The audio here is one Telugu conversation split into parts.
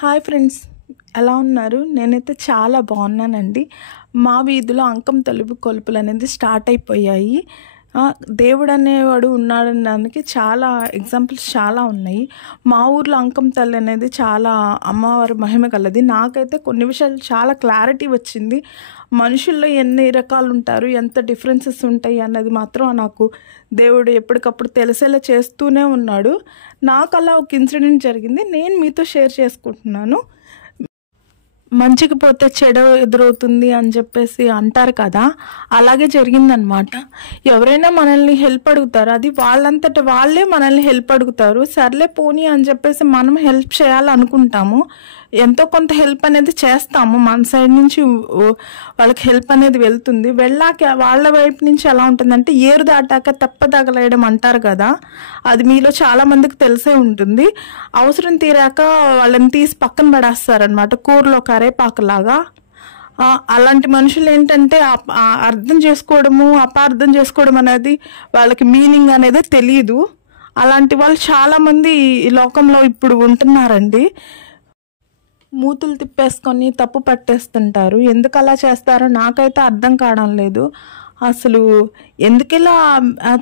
హాయ్ ఫ్రెండ్స్, ఎలా ఉన్నారు? నేనైతే చాలా బాగున్నానండి. మా వీధిలో అంకం తలుపు కొలుపులు అనేది స్టార్ట్ అయిపోయాయి. దేవుడు అనేవాడు ఉన్నాడనడానికి చాలా ఎగ్జాంపుల్స్ చాలా ఉన్నాయి. మా ఊర్లో అంకం తల్లి అనేది చాలా అమ్మవారి మహిమ కలది. నాకైతే కొన్ని విషయాలు చాలా క్లారిటీ వచ్చింది. మనుషుల్లో ఎన్ని రకాలు ఉంటారు, ఎంత డిఫరెన్సెస్ ఉంటాయి అన్నది మాత్రం నాకు దేవుడు ఎప్పటికప్పుడు తెలిసేలా చేస్తూనే ఉన్నాడు. నాకు అలా ఒక ఇన్సిడెంట్ జరిగింది, నేను మీతో షేర్ చేసుకుంటున్నాను. మంచికి పోతే చెడు ఎదురవుతుంది అని చెప్పేసి అంటారు కదా, అలాగే జరిగిందనమాట. ఎవరైనా మనల్ని హెల్ప్ అడుగుతారు, అది వాళ్ళంతట వాళ్ళే మనల్ని హెల్ప్ అడుగుతారు. సర్లే పోనీ అని చెప్పేసి మనం హెల్ప్ చేయాలనుకుంటాము. ఎంతో కొంత హెల్ప్ అనేది చేస్తాము, మన సైడ్ నుంచి వాళ్ళకి హెల్ప్ అనేది వెళ్తుంది. వెళ్ళాక వాళ్ళ వైపు నుంచి ఎలా ఉంటుందంటే ఏరు దాటాక తెప్ప తగలేయడం అంటారు కదా, అది మీలో చాలా మందికి తెలిసే ఉంటుంది. అవసరం తీరాక వాళ్ళని తీసి పక్కన పడేస్తారనమాట, కూరలో కరేపాకులాగా. అలాంటి మనుషులు ఏంటంటే అర్థం చేసుకోవడము, అపార్థం చేసుకోవడం అనేది వాళ్ళకి మీనింగ్ అనేది తెలియదు. అలాంటి వాళ్ళు చాలామంది ఈ లోకంలో ఇప్పుడు ఉంటున్నారండి. మూతులు తిప్పేసుకొని తప్పు పట్టేస్తుంటారు. ఎందుకు అలా చేస్తారో నాకైతే అర్థం కావడం లేదు. అసలు ఎందుకు ఇలా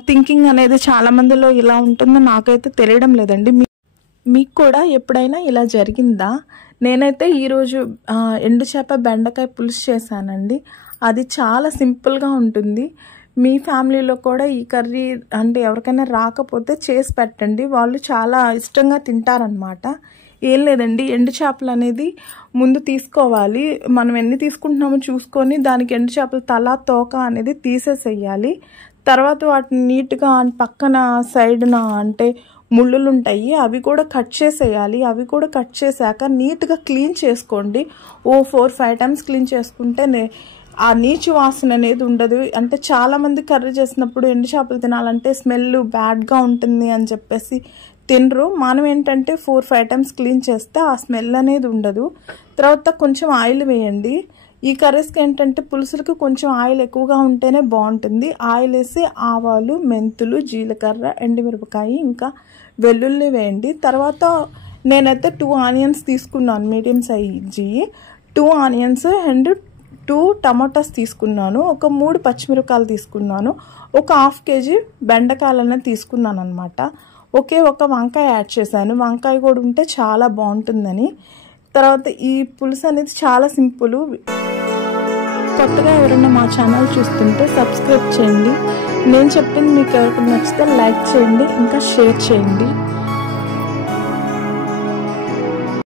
థింకింగ్ అనేది చాలా మందిలో ఇలా ఉంటుందో నాకైతే తెలియడం లేదండి. మీకు కూడా ఎప్పుడైనా ఇలా జరిగిందా? నేనైతే ఈరోజు ఎండు చేప బెండకాయ పులుసు చేశానండి. అది చాలా సింపుల్గా ఉంటుంది. మీ ఫ్యామిలీలో కూడా ఈ కర్రీ అంటే ఎవరికైనా రాకపోతే చేసి పెట్టండి, వాళ్ళు చాలా ఇష్టంగా తింటారనమాట. ఏం లేదండి, ఎండు చేపలు అనేది ముందు తీసుకోవాలి. మనం ఎన్ని తీసుకుంటున్నామో చూసుకొని దానికి ఎండు చేపల తల తోక అనేది తీసేసేయాలి. తర్వాత వాటిని నీట్గా పక్కన సైడ్న అంటే ముళ్ళులు ఉంటాయి, అవి కూడా కట్ చేసేయాలి. అవి కూడా కట్ చేశాక నీట్గా క్లీన్ చేసుకోండి. 4-5 టైమ్స్ క్లీన్ చేసుకుంటే ఆ నీచు వాసన అనేది ఉండదు. అంటే చాలామంది కర్రీ చేసినప్పుడు ఎండు చేపలు తినాలంటే స్మెల్ బ్యాడ్గా ఉంటుంది అని చెప్పేసి తినరు. మనం ఏంటంటే 4-5 టైమ్స్ క్లీన్ చేస్తే ఆ స్మెల్ అనేది ఉండదు. తర్వాత కొంచెం ఆయిల్ వేయండి. ఈ కర్రీస్కి ఏంటంటే పులుసులకి కొంచెం ఆయిల్ ఎక్కువగా ఉంటేనే బాగుంటుంది. ఆయిల్ వేసి ఆవాలు, మెంతులు, జీలకర్ర, ఎండుమిరపకాయ, ఇంకా వెల్లుల్లి వేయండి. తర్వాత నేనైతే 2 ఆనియన్స్ తీసుకున్నాను, medium size 2 onions and 2 tomatoes తీసుకున్నాను. ఒక 3 పచ్చిమిరపకాయలు తీసుకున్నాను. ఒక 1/2 కేజీ బెండకాయలనే తీసుకున్నాను అనమాట. ఒక వంకాయ యాడ్ చేశాను. వంకాయ కూడా ఉంటే చాలా బాగుంటుందని. తర్వాత ఈ పులుసు అనేది చాలా సింపుల్. కొత్తగా ఎవరైనా మా ఛానల్ చూస్తుంటే సబ్స్క్రైబ్ చేయండి. నేను చెప్పింది మీకు ఎవరికి నచ్చితే లైక్ చేయండి, ఇంకా షేర్ చేయండి.